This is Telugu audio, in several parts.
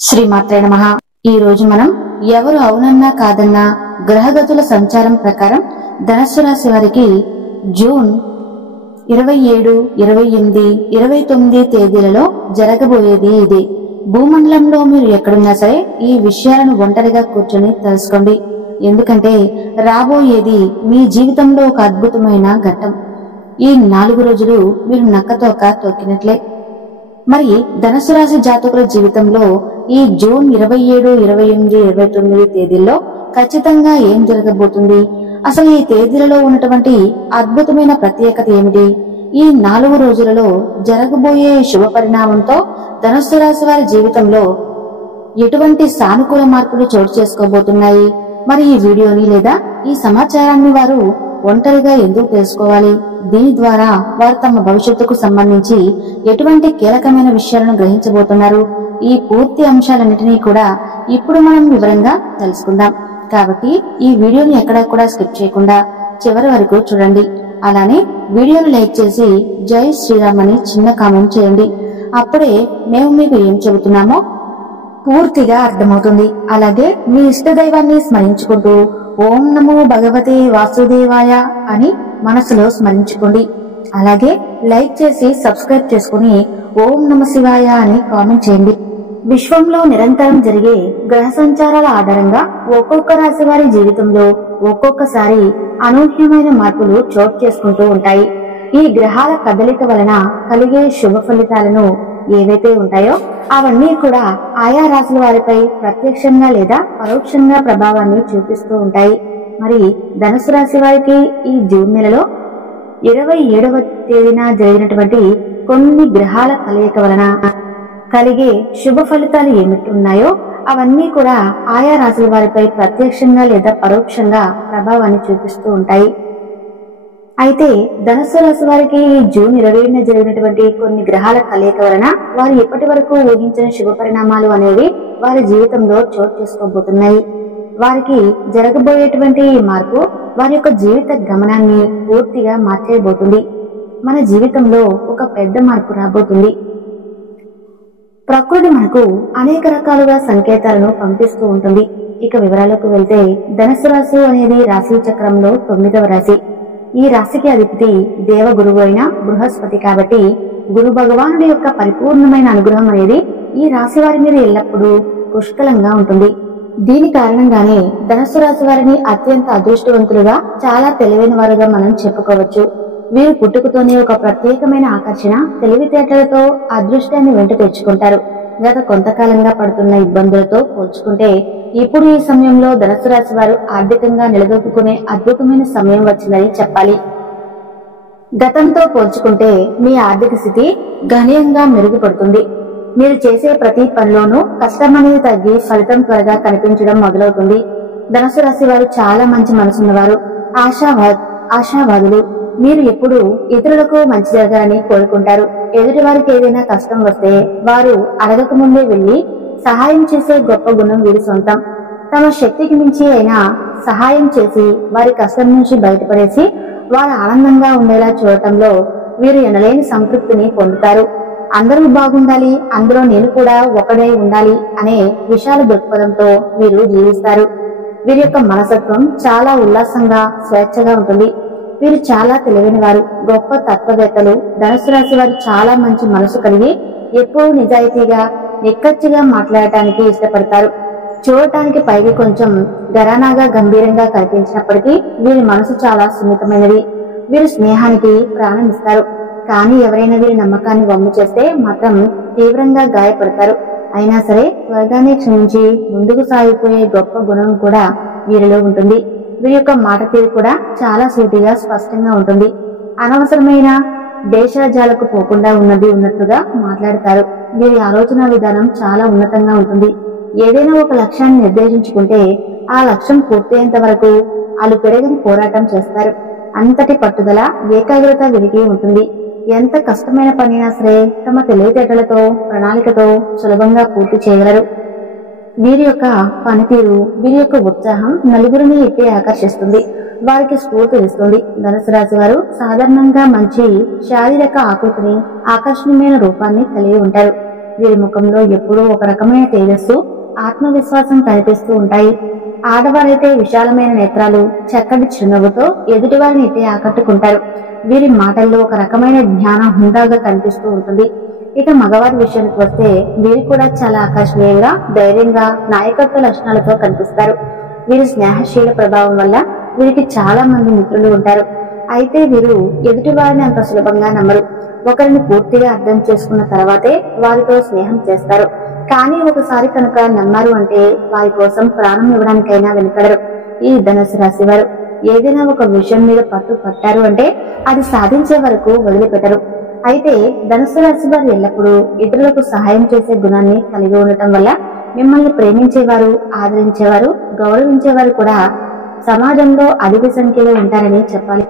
శ్రీమాత్రే నమః. ఈ రోజు మనం ఎవరు అవునన్నా కాదన్నా గ్రహగతుల సంచారం ప్రకారం ధనస్సు రాశి వారికి జూన్ 27, 28, 29 తేదీలలో జరగబోయేది ఇది. భూమండలంలో మీరు ఎక్కడున్నా సరే ఈ విషయాలను ఒంటరిగా కూర్చొని తెలుసుకోండి. ఎందుకంటే రాబోయేది మీ జీవితంలో ఒక అద్భుతమైన ఘట్టం. ఈ 4 రోజులు మీరు నక్కతోక తొక్కినట్లే. మరి ధనుసు రాశి జాతకుల జీవితంలో ఈ జూన్ 27, 28, 29 తేదీల్లో ఖచ్చితంగా ఏం జరగబోతుంది, అసలు ఈ తేదీలలో ఉన్నటువంటి అద్భుతమైన ప్రత్యేకత ఏమిటి, ఈ 4 రోజులలో జరగబోయే శుభ పరిణామంతో ధనుసు రాశి వారి జీవితంలో ఎటువంటి సానుకూల మార్పులు చోటు చేసుకోబోతున్నాయి, మరి ఈ వీడియోని లేదా ఈ సమాచారాన్ని వారు ఒంటరిగా ఎందుకు తెలుసుకోవాలి, దీని ద్వారా వారు తమ భవిష్యత్తుకు సంబంధించి ఎటువంటి కీలకమైన విషయాలను గ్రహించబోతున్నారు, ఈ పూర్తి అంశాలన్నిటినీ కూడా ఇప్పుడు మనం వివరంగా తెలుసుకుందాం. కాబట్టి ఈ వీడియోని ఎక్కడా కూడా స్కిప్ చేయకుండా చివరి వరకు చూడండి. అలానే వీడియోను లైక్ చేసి జై శ్రీరామ్ అని చిన్న కామెంట్ చేయండి. అప్పుడే మేము మీకు ఏం చెబుతున్నామో పూర్తిగా అర్థమవుతుంది. అలాగే మీ ఇష్ట దైవాన్ని స్మరించుకుంటూ ఓం నమో భగవతే వాసుదేవాయ అని మనసులో స్మరించుకోండి. అలాగే లైక్ చేసి సబ్స్క్రైబ్ చేసుకుని ఓం నమ శివాయ అని కామెంట్ చేయండి. విశ్వంలో నిరంతరం జరిగే గ్రహ సంచారాల ఆధారంగా ఒక్కొక్క రాశి వారి జీవితంలో ఒక్కొక్కసారి అనూహ్యమైన మార్పులు చోటు చేసుకుంటూ ఉంటాయి. ఈ గ్రహాల కదలిక వలన కలిగే శుభ ఫలితాలను ఏవైతే ఉంటాయో అవన్నీ కూడా ఆయా రాశుల వారిపై ప్రత్యక్షంగా లేదా పరోక్షంగా ప్రభావాన్ని చూపిస్తూ ఉంటాయి. మరి ధనుసు రాశి వారికి ఈ జూన్ నెలలో 27వ తేదీన జరిగినటువంటి కొన్ని గ్రహాల కలయిక వలన కలిగే శుభ ఫలితాలు ఏమిటి ఉన్నాయో అవన్నీ కూడా ఆయా రాశుల వారిపై ప్రత్యక్షంగా లేదా పరోక్షంగా ప్రభావాన్ని చూపిస్తూ ఉంటాయి. అయితే ధనుసు రాశి వారికి జూన్ 27న జరిగినటువంటి కొన్ని గ్రహాల కలయిక వలన వారు ఇప్పటి వరకు ఊహించిన శుభ పరిణామాలు అనేవి వారి జీవితంలో చోటు చేసుకోబోతున్నాయి. వారికి జరగబోయేటువంటి ఈ మార్పు వారి యొక్క జీవిత గమనాన్ని పూర్తిగా మార్చేయబోతుంది. మన జీవితంలో ఒక పెద్ద మార్పు రాబోతుంది. ప్రకృతి మనకు అనేక రకాలుగా సంకేతాలను పంపిస్తూ ఉంటుంది. ఇక వివరాలకు వెళ్తే ధనుసు రాశి అనేది రాశి చక్రంలో 9వ రాశి. ఈ రాశికి అధిపతి దేవ గురువు అయిన బృహస్పతి కాబట్టి గురు భగవానుడి యొక్క పరిపూర్ణమైన అనుగ్రహం అనేది ఈ రాశి వారి మీద ఎల్లప్పుడూ పుష్కలంగా ఉంటుంది. దీని కారణంగానే ధనుసు రాశి వారిని అత్యంత అదృష్టవంతులుగా, చాలా తెలివైన వారుగా మనం చెప్పుకోవచ్చు. వీరు పుట్టుకతోనే ఒక ప్రత్యేకమైన ఆకర్షణ, తెలివితేటలతో అదృష్టాన్ని వెంట తెచ్చుకుంటారు. గత కొంతకాలంగా పడుతున్న ఇబ్బందులతో పోల్చుకుంటే ఇప్పుడు ఈ సమయంలో ధనుసు రాశి వారు ఆర్థికంగా నిలదొక్కునే అద్భుతమైన సమయం వచ్చిందని చెప్పాలి. గతంతో పోల్చుకుంటే మీ ఆర్థిక స్థితి గణనీయంగా మెరుగుపడుతుంది. మీరు చేసే ప్రతి పనిలోనూ కష్టం అనేది తగ్గి ఫలితం త్వరగా కనిపించడం మొదలవుతుంది. ధనుసు రాశి వారు చాలా మంచి మనసున్నవారు, ఆశావాదులు. మీరు ఎప్పుడు ఇతరులకు మంచి జరగాలని కోరుకుంటారు. ఎదుటి వారికి ఏదైనా కష్టం వస్తే వారు అడగక ముందే వెళ్లి సహాయం చేసే గొప్ప గుణం వీరి సొంతం. తమ శక్తికి మించి అయినా సహాయం చేసి వారి కష్టం నుంచి బయటపడేసి వారు ఆనందంగా ఉండేలా చూడటంలో వీరు ఎనలేని సంతృప్తిని పొందుతారు. అందరూ బాగుండాలి, అందులో నేను కూడా ఒకడే ఉండాలి అనే విశాల దృక్పథంతో వీరు జీవిస్తారు. వీరి యొక్క మనస్తత్వం చాలా ఉల్లాసంగా, స్వేచ్ఛగా ఉంటుంది. వీరు చాలా తెలివైన వారు, గొప్ప తత్వవేత్తలు. ధనుసు రాశి వారు చాలా మంచి మనసు కలిగి ఎప్పుడూ నిజాయితీగా, నిక్కచ్చిగా మాట్లాడటానికి ఇష్టపడతారు. చూడటానికి పైకి కొంచెం ఘరానాగా, గంభీరంగా కనిపించినప్పటికీ వీరి మనసు చాలా సున్నితమైనది. వీరు స్నేహానికి ప్రాణం ఇస్తారు. కానీ ఎవరైనా వీరి నమ్మకాన్ని వమ్ము చేస్తే మాత్రం తీవ్రంగా గాయపడతారు. అయినా సరే త్వరగానే క్షమించి ముందుకు సాగిపోయే గొప్ప గుణం కూడా వీరిలో ఉంటుంది. వీరి యొక్క మాట తీరు కూడా చాలా సూటిగా, స్పష్టంగా ఉంటుంది. అనవసరమైన దేశాజాలకు పోకుండా ఉన్నట్లుగా మాట్లాడతారు. వీరి ఆలోచన విధానం చాలా ఉన్నతంగా ఉంటుంది. ఏదైనా ఒక లక్ష్యాన్ని నిర్దేశించుకుంటే ఆ లక్ష్యం పూర్తయ్యేంత వరకు వాళ్ళు పెరగని పోరాటం చేస్తారు. అంతటి పట్టుదల, ఏకాగ్రత వీరికి ఉంటుంది. ఎంత కష్టమైన పనినా సరే తమ తెలివితేటలతో, ప్రణాళికతో సులభంగా పూర్తి చేయగలరు. వీరి యొక్క పనితీరు, వీరి యొక్క ఉత్సాహం నలుగురిని ఎట్టి ఆకర్షిస్తుంది, వారికి స్ఫూర్తినిస్తుంది. ధనుసు రాశి వారు సాధారణంగా మంచి శారీరక ఆకృతిని, ఆకర్షణీయమైన రూపాన్ని కలిగి ఉంటారు. వీరి ముఖంలో ఎప్పుడూ ఒక రకమైన తేజస్సు, ఆత్మవిశ్వాసం కనిపిస్తూ ఉంటాయి. ఆడవారైతే విశాలమైన నేత్రాలు, చక్కటి చిరునవ్వుతో ఎదుటివారిని అయితే ఆకట్టుకుంటారు. వీరి మాటల్లో ఒక రకమైన జ్ఞానం హుందాగా కనిపిస్తూ ఉంటుంది. ఇక మగవారి విషయానికి వస్తే వీరు కూడా చాలా ఆకర్షణీయంగా, ధైర్యంగా, నాయకత్వ లక్షణాలతో కనిపిస్తారు. వీరి స్నేహశీల ప్రభావం వల్ల వీరికి చాలా మంది మిత్రులు ఉంటారు. అయితే వీరు ఎదుటి వారిని అంత సులభంగా నమ్మరు. ఒకరిని పూర్తిగా అర్థం చేసుకున్న తర్వాతే వారితో స్నేహం చేస్తారు. కానీ ఒకసారి కనుక నమ్మారు అంటే వారి కోసం ప్రాణం ఇవ్వడానికైనా వెనుకడరు. ఈ ధనుసు రాశి వారు ఏదైనా ఒక విషయం మీద పట్టు పట్టారు అంటే అది సాధించే వరకు వదిలిపెట్టరు. అయితే ధనుసు రాశి వారు ఎల్లప్పుడూ ఇతరులకు సహాయం చేసే గుణాన్ని కలిగి ఉండటం వల్ల మిమ్మల్ని ప్రేమించేవారు, ఆదరించేవారు, గౌరవించేవారు కూడా సమాజంలో అధిక సంఖ్యలో ఉంటారని చెప్పాలి.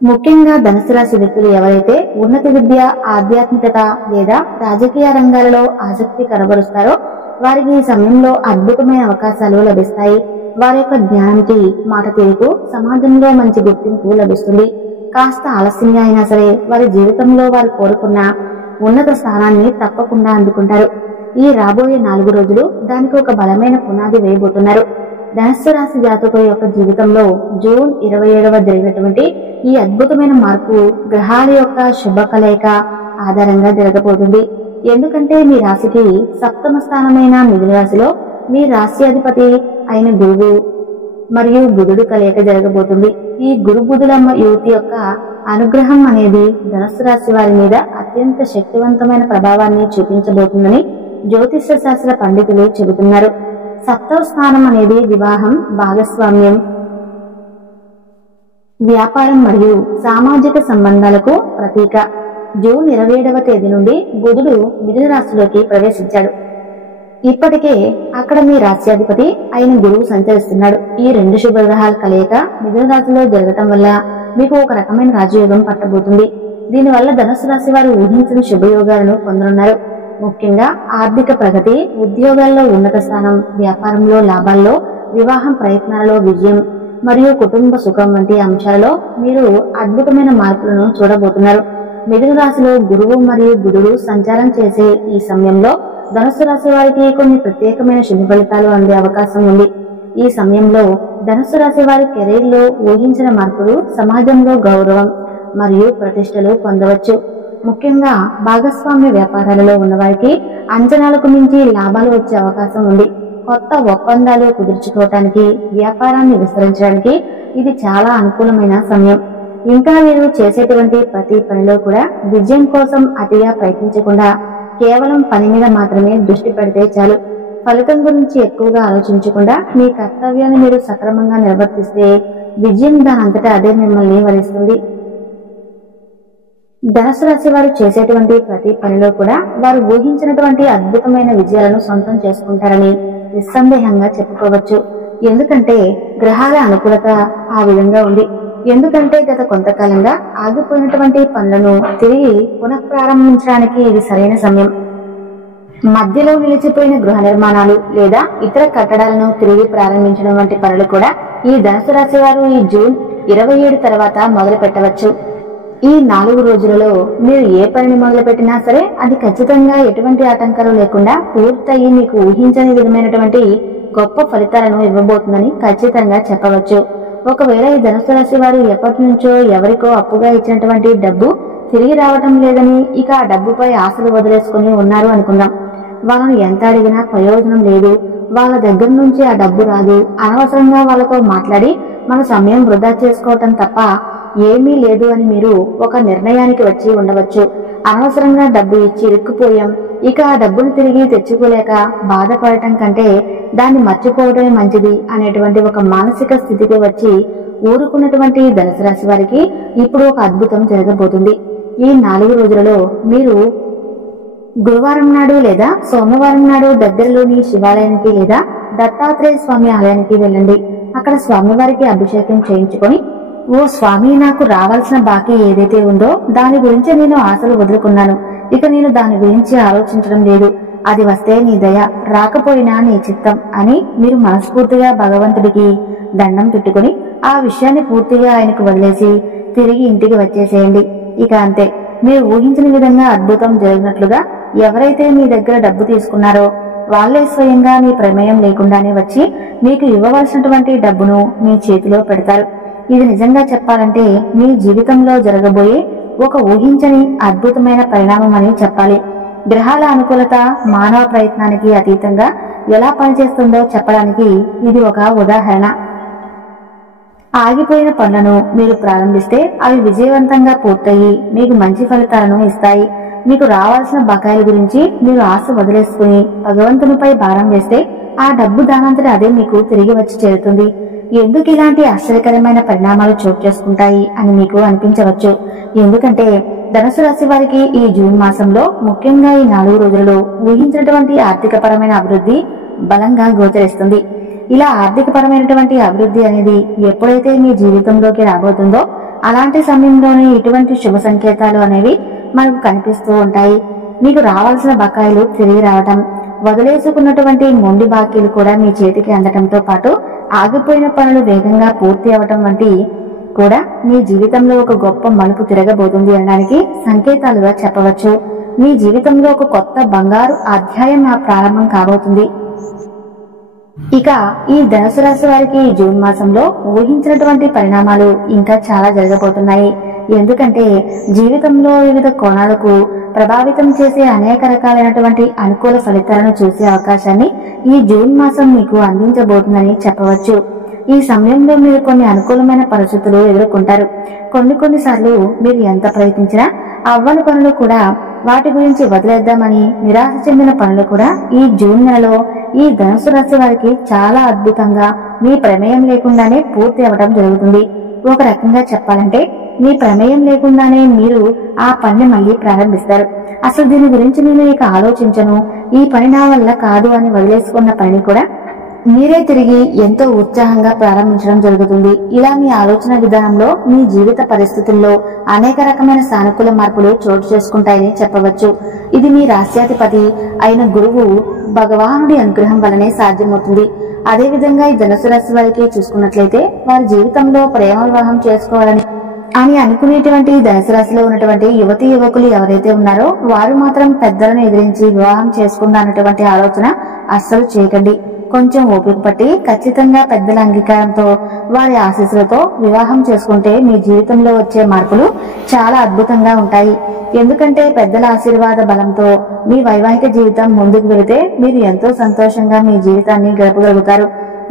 ముఖ్యంగా ధనుసు రాశి వ్యక్తులు ఎవరైతే ఉన్నత విద్య, ఆధ్యాత్మికత లేదా రాజకీయ రంగాలలో ఆసక్తి కనబరుస్తారో వారికి ఈ సమయంలో అద్భుతమైన అవకాశాలు లభిస్తాయి. వారి యొక్క జ్ఞానానికి, మాట తీరుకు సమాజంలో మంచి గుర్తింపు లభిస్తుంది. కాస్త ఆలస్యంగా అయినా సరే వారి జీవితంలో వారు కోరుకున్న ఉన్నత స్థానాన్ని తప్పకుండా అందుకుంటారు. ఈ రాబోయే 4 రోజులు దానికి ఒక బలమైన పునాది వేయబోతున్నారు. ధనుస్సు రాశి జాతకుల యొక్క జీవితంలో జూన్ 27వ జరిగినటువంటి ఈ అద్భుతమైన మార్పు గ్రహాల యొక్క శుభ కలయిక ఆధారంగా జరగబోతుంది. ఎందుకంటే మీ రాశికి 7వ స్థానమైన మిథున రాశిలో మీ రాశ్యాధిపతి అయిన గురువు మరియు బుధుడు కలయిక జరగబోతుంది. ఈ గురు బుధుల యువతి యొక్క అనుగ్రహం అనేది ధనుస్సు రాశి వారి మీద అత్యంత శక్తివంతమైన ప్రభావాన్ని చూపించబోతుందని జ్యోతిష శాస్త్ర పండితులు చెబుతున్నారు. 7వ స్థానం అనేది వివాహం, భాగస్వామ్యం, వ్యాపారం మరియు సామాజిక సంబంధాలకు ప్రతీక. జూన్ 27వ తేదీ నుండి బుధుడు మిథున రాశిలోకి ప్రవేశించాడు. ఇప్పటికే అక్కడ మీ రాశ్యాధిపతి అయిన గురువు సంచరిస్తున్నాడు. ఈ 2 శుభగ్రహాల కలయిక మిథున రాశిలో జరగటం వల్ల మీకు ఒక రకమైన రాజయోగం పట్టబోతుంది. దీనివల్ల ధనుసు రాశి వారు ఊహించిన శుభయోగాలను పొందనున్నారు. ముఖ్యంగా ఆర్థిక ప్రగతి, ఉద్యోగాల్లో ఉన్నత స్థానం, వ్యాపారంలో లాభాల్లో, వివాహం ప్రయత్నాలలో విజయం మరియు కుటుంబ సుఖం వంటి అంశాలలో మీరు అద్భుతమైన మార్పులను చూడబోతున్నారు. మిథున రాశిలో గురువు మరియు బుధుడు సంచారం చేసే ఈ సమయంలో ధనుసు రాశి వారికి కొన్ని ప్రత్యేకమైన శుభ ఫలితాలు అందే అవకాశం ఉంది. ఈ సమయంలో ధనుసు రాశి వారి కెరీర్ లో ఊహించిన మార్పులు, సమాజంలో గౌరవం మరియు ప్రతిష్టలు పొందవచ్చు. ముఖ్యంగా భాగస్వామ్య వ్యాపారాలలో ఉన్నవారికి అంచనాలకు మించి లాభాలు వచ్చే అవకాశం ఉంది. కొత్త ఒప్పందాలు కుదుర్చుకోవటానికి, వ్యాపారాన్ని విస్తరించడానికి ఇది చాలా అనుకూలమైన సమయం. ఇంకా మీరు చేసేటువంటి ప్రతి పనిలో కూడా విజయం కోసం అతిగా ప్రయత్నించకుండా కేవలం పని మీద మాత్రమే దృష్టి పెడితే చాలు. ఫలితం గురించి ఎక్కువగా ఆలోచించకుండా మీ కర్తవ్యాన్ని మీరు సక్రమంగా నిర్వర్తిస్తే విజయం దానంతటా అదే మిమ్మల్ని వరిస్తుంది. ధనుసు రాశి వారు చేసేటువంటి ప్రతి పనిలో కూడా వారు ఊహించినటువంటి అద్భుతమైన విజయాలను సొంతం చేసుకుంటారని నిస్సందేహంగా చెప్పుకోవచ్చు. ఎందుకంటే గ్రహాల అనుకూలత ఆ విధంగా ఉంది. ఎందుకంటే గత కొంతకాలంగా ఆగిపోయినటువంటి పనులను తిరిగి పునఃప్రారంభించడానికి ఇది సరైన సమయం. మధ్యలో నిలిచిపోయిన గృహ నిర్మాణాలు లేదా ఇతర కట్టడాలను తిరిగి ప్రారంభించడం వంటి పనులు కూడా ఈ ధనుసు రాశి వారు ఈ జూన్ 27 తర్వాత మొదలు పెట్టవచ్చు. ఈ 4 రోజులలో మీరు ఏ పనిని మొదలు పెట్టినా సరే అది ఖచ్చితంగా ఎటువంటి ఆటంకాలు లేకుండా పూర్తయి మీకు ఊహించని విధమైనటువంటి గొప్ప ఫలితాలను ఇవ్వబోతుందని ఖచ్చితంగా చెప్పవచ్చు. ఒకవేళ ఈ ధనుసు రాశి వారు ఎప్పటి నుంచో ఎవరికో అప్పుగా ఇచ్చినటువంటి డబ్బు తిరిగి రావటం లేదని, ఇక ఆ డబ్బుపై ఆశలు వదిలేసుకుని ఉన్నారు అనుకుందాం. వాళ్ళని ఎంత అడిగినా ప్రయోజనం లేదు, వాళ్ళ దగ్గర నుంచి ఆ డబ్బు రాదు, అనవసరంగా వాళ్ళతో మాట్లాడి మన సమయం వృధా చేసుకోవటం తప్ప ఏమీ లేదు అని మీరు ఒక నిర్ణయానికి వచ్చి ఉండవచ్చు. అనవసరంగా డబ్బు ఇచ్చి ఇరుక్కుపోయాం, ఇక ఆ డబ్బును తిరిగి తెచ్చుకోలేక బాధపడటం కంటే దాన్ని మర్చిపోవడమే మంచిది అనేటువంటి ఒక మానసిక స్థితికి వచ్చి ఊరుకున్నటువంటి ధనుసు రాశి వారికి ఇప్పుడు ఒక అద్భుతం జరగబోతుంది. ఈ 4 రోజులలో మీరు గురువారం నాడు లేదా సోమవారం నాడు దగ్గరలోని శివాలయానికి లేదా దత్తాత్రేయ స్వామి ఆలయానికి వెళ్ళండి. అక్కడ స్వామివారికి అభిషేకం చేయించుకొని, ఓ స్వామి, నాకు రావాల్సిన బాకీ ఏదైతే ఉందో దాని గురించి నేను ఆశలు వదులుకున్నాను, ఇక నేను దాని గురించి ఆలోచించడం లేదు, అది వస్తే నీ దయ, రాకపోయినా నీ చిత్తం అని మీరు మనస్ఫూర్తిగా భగవంతుడికి దండం పెట్టుకుని ఆ విషయాన్ని పూర్తిగా ఆయనకు వదిలేసి తిరిగి ఇంటికి వచ్చేసేయండి. ఇక అంతే, మీరు ఊహించిన విధంగా అద్భుతం జరిగినట్లుగా ఎవరైతే మీ దగ్గర డబ్బు తీసుకున్నారో వాళ్లే స్వయంగా మీ ప్రమేయం లేకుండానే వచ్చి మీకు ఇవ్వవలసినటువంటి డబ్బును మీ చేతిలో పెడతారు. ఇది నిజంగా చెప్పాలంటే మీ జీవితంలో జరగబోయే ఒక ఊహించని అద్భుతమైన పరిణామం అని చెప్పాలి. గ్రహాల అనుకూలత మానవ ప్రయత్నానికి అతీతంగా ఎలా పనిచేస్తుందో చెప్పడానికి ఇది ఒక ఉదాహరణ. ఆగిపోయిన పనులను మీరు ప్రారంభిస్తే అవి విజయవంతంగా పూర్తయి మీకు మంచి ఫలితాలను ఇస్తాయి. మీకు రావాల్సిన బకాయిల గురించి మీరు ఆశ వదిలేసుకుని భగవంతునిపై భారం వేస్తే ఆ డబ్బు దానంతట అదే మీకు తిరిగి వచ్చి చేరుతుంది. ఎందుకు ఇలాంటి ఆశ్చర్యకరమైన పరిణామాలు చోటు చేసుకుంటాయి అని మీకు అనిపించవచ్చు. ఎందుకంటే ధనుసు రాశి వారికి ఈ జూన్ మాసంలో ముఖ్యంగా ఈ 4 రోజులలో ఊహించినటువంటి ఆర్థికపరమైన అభివృద్ధి బలంగా గోచరిస్తుంది. ఇలా ఆర్థికపరమైనటువంటి అభివృద్ధి అనేది ఎప్పుడైతే మీ జీవితంలోకి రాబోతుందో అలాంటి సమయంలోనే ఇటువంటి శుభ సంకేతాలు అనేవి మనకు కనిపిస్తూ ఉంటాయి. మీకు రావాల్సిన బకాయిలు తిరిగి రావటం, వదిలేసుకున్నటువంటి మొండి బాకీలు కూడా మీ చేతికి అందటంతో పాటు ఆగిపోయిన పనులు వేగంగా పూర్తి అవటం వంటి కూడా మీ జీవితంలో ఒక గొప్ప మలుపు తిరగబోతుంది అనడానికి సంకేతాలుగా చెప్పవచ్చు. మీ జీవితంలో ఒక కొత్త బంగారు అధ్యాయం ప్రారంభం కాబోతుంది. ఇక ఈ ధనుసు రాశి వారికి జూన్ మాసంలో ఊహించినటువంటి పరిణామాలు ఇంకా చాలా జరగబోతున్నాయి. ఎందుకంటే జీవితంలో వివిధ కోణాలకు ప్రభావితం చేసే అనేక రకాలైనటువంటి అనుకూల ఫలితాలను చూసే అవకాశాన్ని ఈ జూన్ మాసం మీకు అందించబోతుందని చెప్పవచ్చు. ఈ సమయంలో మీరు కొన్ని అనుకూలమైన పరిస్థితులు ఎదుర్కొంటారు. కొన్నిసార్లు మీరు ఎంత ప్రయత్నించినా అవ్వని పనులు కూడా, వాటి గురించి వదిలేద్దామని నిరాశ చెందిన పనులు కూడా ఈ జూన్ నెలలో ఈ ధనుసు రాశి వారికి చాలా అద్భుతంగా మీ ప్రమేయం లేకుండానే పూర్తి అవ్వడం జరుగుతుంది. ఒక రకంగా చెప్పాలంటే మీ ప్రమేయం లేకుండానే మీరు ఆ పనిని మళ్ళీ ప్రారంభిస్తారు. అసలు దీని గురించి నేను ఇక ఆలోచించను, ఈ పని నా వల్ల కాదు అని వదిలేసుకున్న పనిని కూడా మీరే తిరిగి ఎంతో ఉత్సాహంగా ప్రారంభించడం జరుగుతుంది. ఇలా మీ ఆలోచన విధానంలో మీ జీవిత పరిస్థితుల్లో అనేక రకమైన సానుకూల మార్పులు చోటు చేసుకుంటాయని చెప్పవచ్చు. ఇది మీ రాశ్యాధిపతి అయిన గురువు భగవానుడి అనుగ్రహం వల్లనే సాధ్యమవుతుంది. అదేవిధంగా ఈ ధనుసు రాశి వారికి చూసుకున్నట్లయితే వారి జీవితంలో ప్రేమ వివాహం చేసుకోవాలని అనుకునేటువంటి ధనుసు రాశిలో ఉన్నటువంటి యువతీ యువకులు ఎవరైతే ఉన్నారో వారు మాత్రం పెద్దలను ఎదిరించి వివాహం చేసుకుందా అన్నటువంటి ఆలోచన అస్సలు చేయకండి. కొంచెం ఓపిక పట్టి ఖచ్చితంగా పెద్దల అంగీకారంతో వారి ఆశీస్సులతో వివాహం చేసుకుంటే మీ జీవితంలో వచ్చే మార్పులు చాలా అద్భుతంగా ఉంటాయి. ఎందుకంటే పెద్దల ఆశీర్వాద బలంతో మీ వైవాహిక జీవితం ముందుకు వెళితే మీరు ఎంతో సంతోషంగా మీ జీవితాన్ని గడపగలుగుతారు.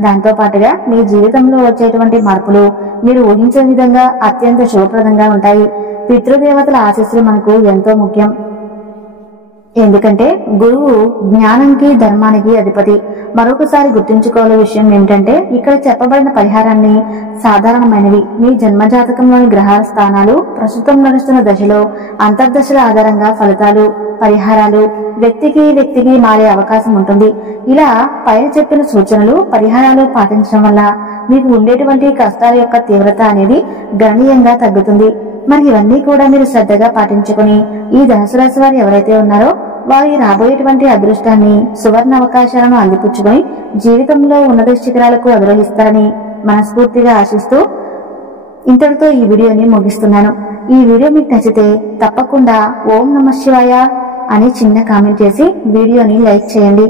దాంతో పాటుగా మీ జీవితంలో వచ్చేటువంటి మార్పులు మీరు ఊహించే విధంగా అత్యంత శుభప్రదంగా ఉంటాయి. పితృదేవతల ఆశీస్సులు మనకు ఎంతో ముఖ్యం. ఎందుకంటే గురువు జ్ఞానానికి ధర్మానికి అధిపతి. మరొకసారి గుర్తుంచుకోవాల విషయం ఏమిటంటే ఇక్కడ చెప్పబడిన పరిహారాన్ని సాధారణమైనవి. మీ జన్మజాతకంలోని గ్రహాల స్థానాలు, ప్రస్తుతం నడుస్తున్న దశలో అంతర్దశల ఆధారంగా ఫలితాలు, పరిహారాలు వ్యక్తికి మారే అవకాశం ఉంటుంది. ఇలా పైన చెప్పిన సూచనలు, పరిహారాలు పాటించడం వల్ల మీకు ఉండేటువంటి కష్టాల యొక్క తీవ్రత అనేది గణనీయంగా తగ్గుతుంది. మరి ఇవన్నీ కూడా మీరు శ్రద్ధగా పాటించుకుని ఈ ధనుసు రాశి వారు ఎవరైతే ఉన్నారో వారి రాబోయేటువంటి అదృష్టాన్ని, సువర్ణ అవకాశాలను అందిపుచ్చుకొని జీవితంలో ఉన్నత శిఖరాలకు అధిరోహిస్తారని మనస్ఫూర్తిగా ఆశిస్తూ ఇంతటితో ఈ వీడియోని ముగిస్తున్నాను. ఈ వీడియో మీకు నచ్చితే తప్పకుండా ఓం నమః శివాయ అని చిన్న కామెంట్ చేసి వీడియోని లైక్ చేయండి.